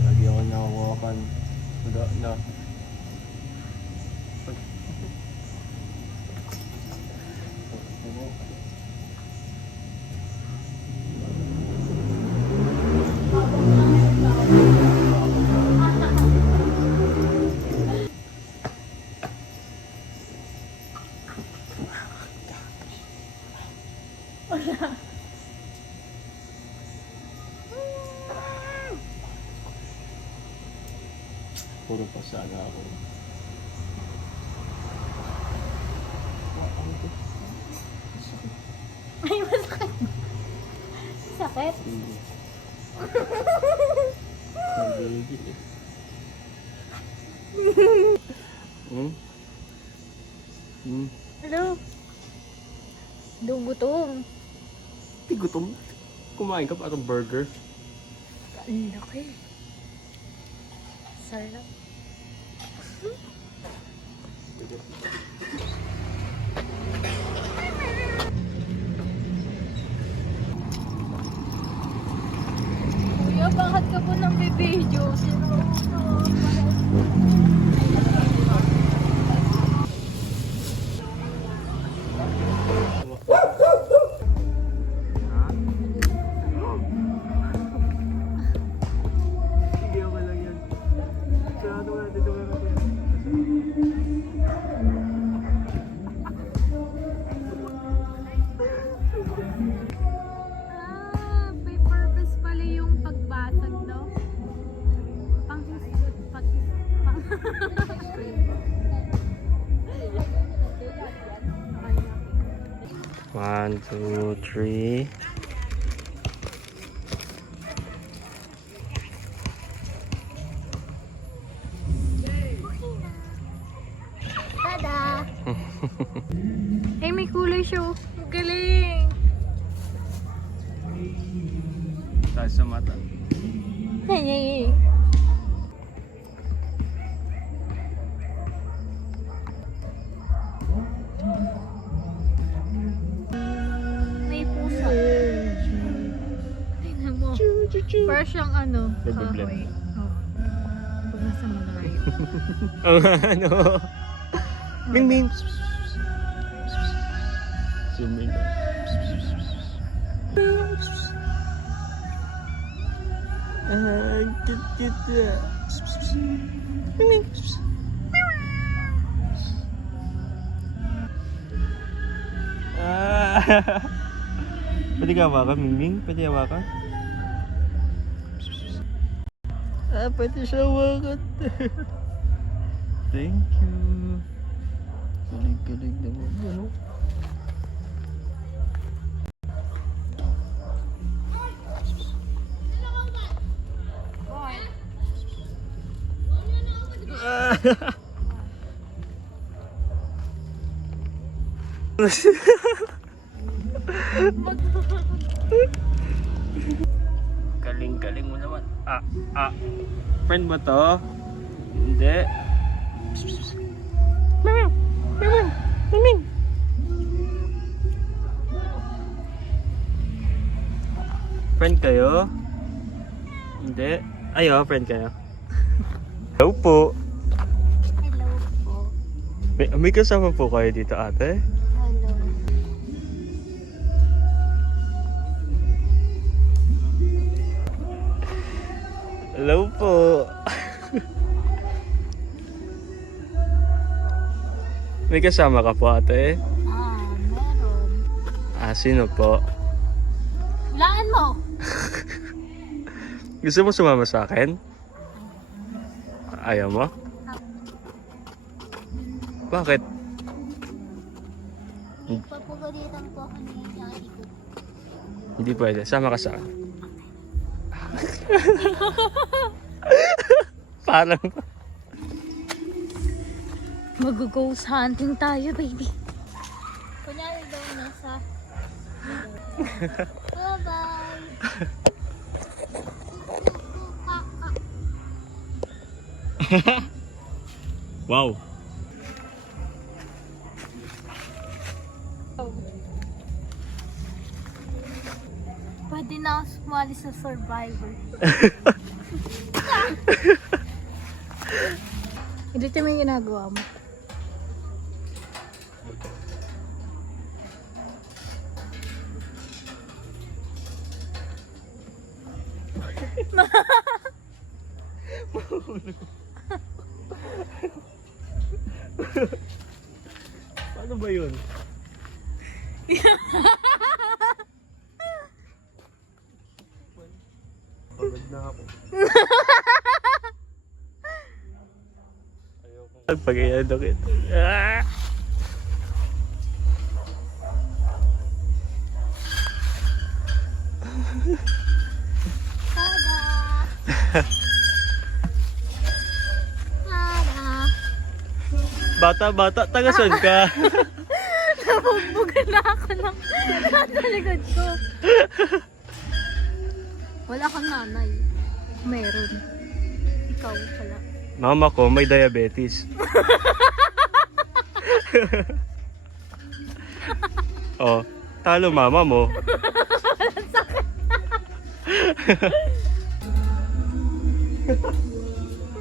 Lagi ako nakawakan. Wala na. Puro pasada ako. Ay, masakit. Sakit? Hindi. Nagigit eh. Hello? Gutom. Di gutom. Kumain ka pa itong burger. Ang laki. Sarap. Kuya, bakit ka po nang bibidyo? Sino? Sige, okay lang yan. Sarado ka natin, tumara natin. May purpose pala yung pagbasag, no? One, two, three. Tada! Ay, may kulay siya. Ang galing! Tayo sa mata. Ay. May pusa. Tingnan mo. Parang siyang ano, Nagbe-blend. kahoy. Oh. Pag nasa malayo. Ang ano? Ming Ming! Zoom in. Cute. Ming Ming! Pwede ka hawakan, Ming Ming? Pwede hawakan? Pwede siya hawakan. Thank you. Galing naman. Ano? Galing mo naman. Friend mo to? Hindi. Ming. Friend kayo? Hindi. Ayo, friend kayo. Hello po. Hello po. May kasama po kayo dito, ate? Hello. Hello po. May kasama ka po, ate? Meron. Sino po? Hulaan mo. Gusto mo sumama sa akin? Ayaw mo? Bakit? Papagalitan po ako ni Iko. Hindi pwede. Sama ka sa akin. Parang... Mag-ghost hunting tayo, baby. Kunyari daw nasa... Bye-bye! Wow. Pwede na ako sumali sa Survivor. Dito mo yung ginagawa mo. Paano ba yun? Pagod na ako. Ayoko. Pag-iado kita. Ah! Tada! Tada! Bata, tagasan ka. Nabugbugan na ako ng nasa likod ko. Wala kang nanay. Meron. Ikaw pala. Mama ko may diabetes. Oh, talo mama mo.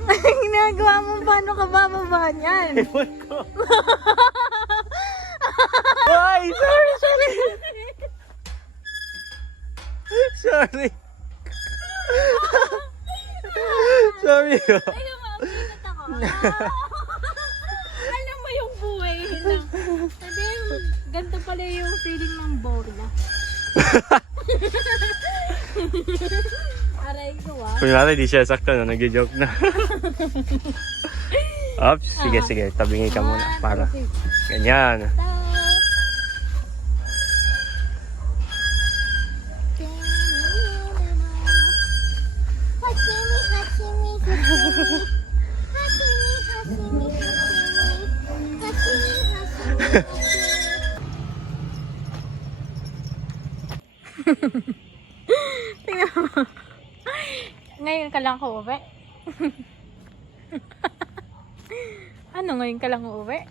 Ang ginagawa mo, paano ka bababa niyan? Ewan ko. Ay, sorry. Sorry. Sorry. Ay, lumapit ako. Alam mo yung buhay na. Sabi, ganito pala yung feeling ng bola. Aray ko Kung natin di siya sakto na, nag-joke na. Oops, sige, tabingi ka muna para ganyan. Tingnan mo. Ngayon ka lang uuwi? Ano, ngayon ka lang uuwi?